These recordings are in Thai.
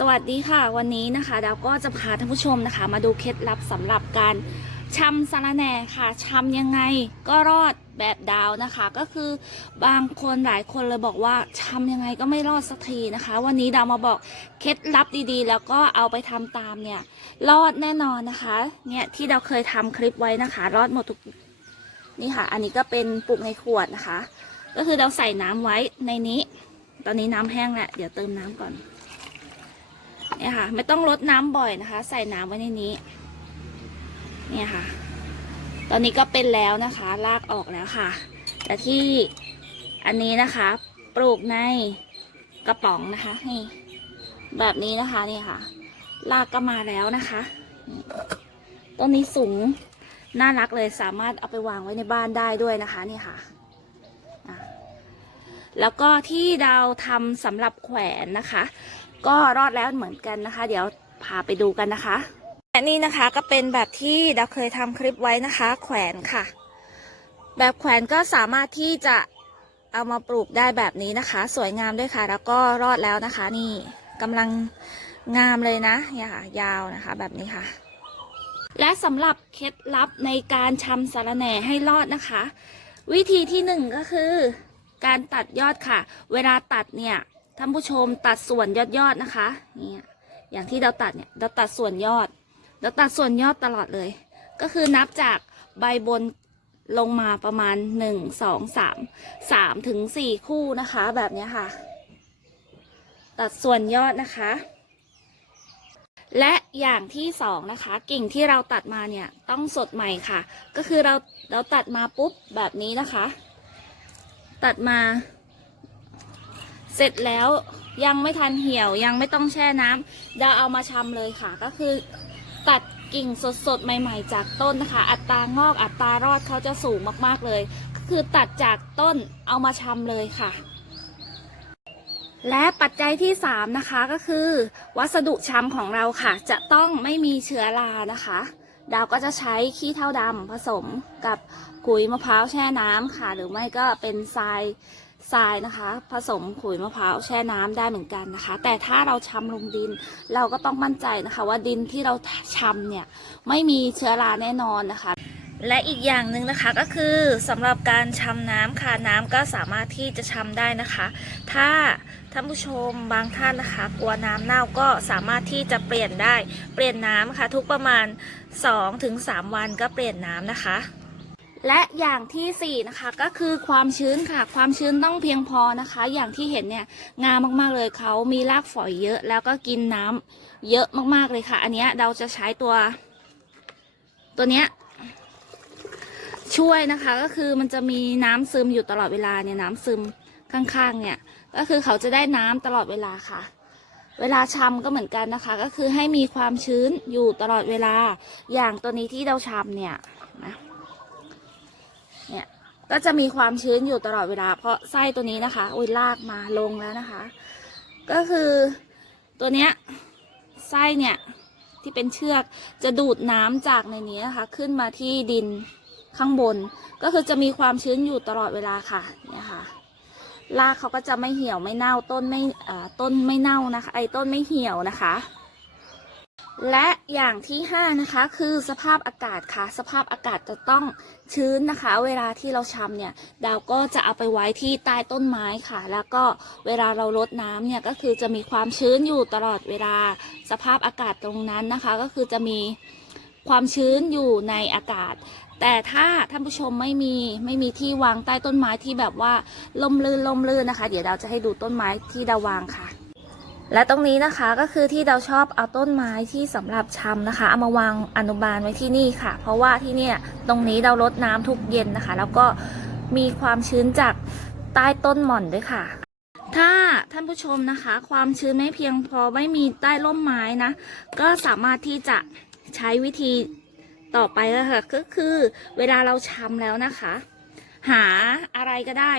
สวัสดีค่ะวันนี้นะคะดาวก็จะพาท่านผู้ชมนะคะ มาดูเคล็ดลับสำหรับการชำสารแหน่ค่ะชำยังไงก็รอดแบบดาวนะคะ ก็คือบางคนหลายคนเลยบอกว่าชำยังไงก็ไม่รอดสักทีนะคะ วันนี้ดาวมาบอกเคล็ดลับดีๆ แล้วก็เอาไปทำตามเนี่ยรอดแน่นอนนะคะเนี่ยที่เราเคยทำคลิปไว้นะคะ รอดหมดทุกนี่ค่ะ อันนี้ก็เป็นปลูกในขวดนะคะ ก็คือเราใส่น้ำไว้ในนี้ ตอนนี้น้ำแห้งแล้วเดี๋ยวเติมน้ำก่อน เนี่ยค่ะ ไม่ต้องลดน้ำบ่อยนะคะ ใส่น้ำไว้ในนี้ เนี่ยค่ะ ตอนนี้ก็เป็นแล้วนะคะลากออกแล้วค่ะ แต่ที่อันนี้นะคะ ปลูกในกระป๋องนะคะนี่แบบนี้นะคะนี่ค่ะ ลากก็มาแล้วนะคะต้นนี้สูงน่ารักเลยสามารถเอาไปวางไว้ในบ้านได้ด้วยนะคะนี่ค่ะอะแล้วก็ที่ดาวทำสำหรับแขวนนะคะ ก็รอดแล้วเหมือนกันนะคะ เดี๋ยวพาไปดูกันนะคะและนี่นะคะก็เป็นแบบที่ดาวเคยทำคลิปไว้นะคะ แขวนค่ะ แบบแขวนก็สามารถที่จะเอามาปลูกได้แบบนี้นะคะ สวยงามด้วยค่ะ แล้วก็รอดแล้วนะคะ นี่กำลังงามเลยนะเนี่ยค่ะ ยาวนะคะ แบบนี้ค่ะ และสำหรับเคล็ดลับในการชำสาระแหน่ให้รอดนะคะ วิธีที่หนึ่งก็คือ การตัดยอดค่ะ เวลาตัดเนี่ย ท่านผู้ชมตัดส่วนยอดยอดนะคะเนี่ยอย่างที่เราตัดเนี่ยเราตัดส่วนยอดเราตัดส่วนยอดตลอดเลย ก็คือนับจากใบบนลงมาประมาณหนึ่งสองสามสามถึงสี่คู่นะคะ แบบนี้ค่ะ ตัดส่วนยอดนะคะ และอย่างที่สองนะคะ กิ่งที่เราตัดมาเนี่ยต้องสดใหม่ค่ะ ก็คือเราเราตัดมาปุ๊บแบบนี้นะคะ ตัดมา เสร็จแล้วยังไม่ทันเหี่ยวยังไม่ต้องแช่น้ำเราเอามาชำเลยค่ะ ก็คือตัดกิ่งสดๆ ใหม่ๆ จากต้นนะคะ อัตรางอกอัตรารอดเขาจะสูงมากๆเลย ก็คือตัดจากต้นเอามาชำเลยค่ะ และปัจจัยที่ 3 นะคะก็คือ วัสดุชำของเราค่ะ จะต้องไม่มีเชื้อรานะคะดาวก็จะใช้ขี้เถ้าดำผสมกับขุยมะพร้าวแช่น้ำค่ะ หรือไม่ก็เป็นทราย ทรายนะคะ ผสมขุยมะพร้าวแช่น้ำได้เหมือนกันนะคะ แต่ถ้าเราชำลงดิน เราก็ต้องมั่นใจนะคะ ว่าดินที่เราชำเนี่ยไม่มีเชื้อราแน่นอนนะคะ และอีกอย่างหนึ่งนะคะก็คือสำหรับการชำน้ำค่ะน้ำก็สามารถที่จะชำได้นะคะ ถ้าท่านผู้ชมบางท่านนะคะ กลัวน้ำเน่าก็สามารถที่จะเปลี่ยนได้เปลี่ยนน้ำค่ะ ทุกประมาณ 2-3 วันก็เปลี่ยนน้ำนะคะ และอย่างที่4นะคะก็คือความชื้นค่ะ ความชื้นต้องเพียงพอนะคะ อย่างที่เห็นเนี่ยงามมากๆเลยเขามีรากฝอยเยอะ แล้วก็กินน้ำเยอะมากๆเลยค่ะ อันนี้เราจะใช้ตัว ตัวเนี้ยช่วยนะคะก็คือมันจะมีน้ำซึมอยู่ตลอดเวลาเนี่ยน้ำซึมข้างๆ เนี่ย ก็คือเขาจะได้น้ำตลอดเวลาค่ะ เวลาชำก็เหมือนกันนะคะ ก็คือให้มีความชื้นอยู่ตลอดเวลา อย่างตัวนี้ที่เราชำเนี่ยนะ เนี่ยก็จะมีความชื้นอยู่ตลอดเวลา เพราะไส้ตัวนี้นะคะอุ้ยลากมาลงแล้วนะคะ ก็คือตัวเนี้ยไส้เนี่ยที่เป็นเชือกจะดูดน้ำจากในนี้นะคะ ขึ้นมาที่ดินข้างบน ก็คือจะมีความชื้นอยู่ตลอดเวลาค่ะเนี่ยค่ะรากเขาก็จะไม่เหี่ยวไม่เน่าต้นไม่ต้นไม่เน่านะคะ ไอ้ต้นไม่เหี่ยวนะคะ และอย่างที่ห้านะคะคือสภาพอากาศค่ะ สภาพอากาศจะต้องชื้นนะคะ เวลาที่เราชำเนี่ยดาวก็จะเอาไปไว้ที่ใต้ต้นไม้ค่ะ แล้วก็เวลาเรารดน้ำเนี่ยก็คือจะมีความชื้นอยู่ตลอดเวลาสภาพอากาศตรงนั้นนะคะ ก็คือจะมีความชื้นอยู่ในอากาศ แต่ถ้าท่านผู้ชมไม่มีไม่มีที่วางใต้ต้นไม้ที่แบบว่าลมลื่นลมลื่นนะคะ เดี๋ยวเราจะให้ดูต้นไม้ที่ดาววางค่ะ และตรงนี้นะคะก็คือที่เราชอบเอาต้นไม้ที่สำหรับชำนะคะเอามาวางอนุบาลไว้ที่นี่ค่ะ เพราะว่าที่เนี่ยตรงนี้เรารดน้ำทุกเย็นนะคะ แล้วก็มีความชื้นจากใต้ต้นหม่อนด้วยค่ะ ถ้าท่านผู้ชมนะคะ ความชื้นไม่เพียงพอไม่มีใต้ร่มไม้นะ ก็สามารถที่จะใช้วิธีต่อไปก็ค่ะก็คือเวลาเราชำแล้วนะคะ หาอะไรก็ได้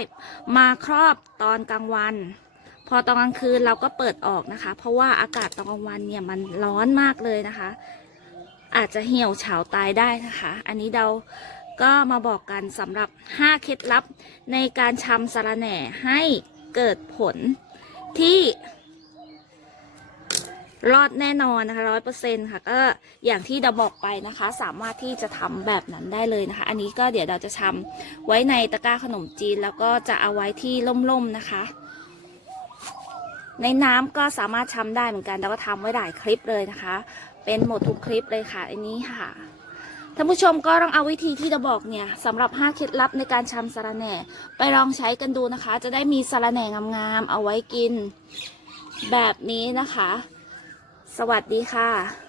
มาครอบตอนกลางวัน พอตอนกลางคืนเราก็เปิดออกนะคะ เพราะว่าอากาศตอนกลางวันเนี่ยมันร้อนมากเลยนะคะ อาจจะเหี่ยวเฉาตายได้นะคะ อันนี้เราก็มาบอกกันสำหรับ 5 เคล็ดลับในการชำสาระแหน่ให้เกิดผลที่รอดแน่นอนนะคะร้อยเปอร์เซ็นค่ะ ก็อย่างที่เราบอกไปนะคะ สามารถที่จะทำแบบนั้นได้เลยนะคะ อันนี้ก็เดี๋ยวเราจะทำไว้ในตะกร้าขนมจีน แล้วก็จะเอาไว้ที่ล่มๆนะคะ ในน้ำก็สามารถทำได้เหมือนกันแล้วก็ทำไว้หลายคลิปเลยนะคะ เป็นหมดทุกคลิปเลยค่ะอันนี้ค่ะท่านผู้ชมก็ลองเอาวิธีที่จะบอกเนี่ยสำหรับ 5 เคล็ดลับในการชำสาระแหน่ ไปลองใช้กันดูนะคะ จะได้มีสาระแหน่งามๆเอาไว้กินแบบนี้นะคะ สวัสดีค่ะ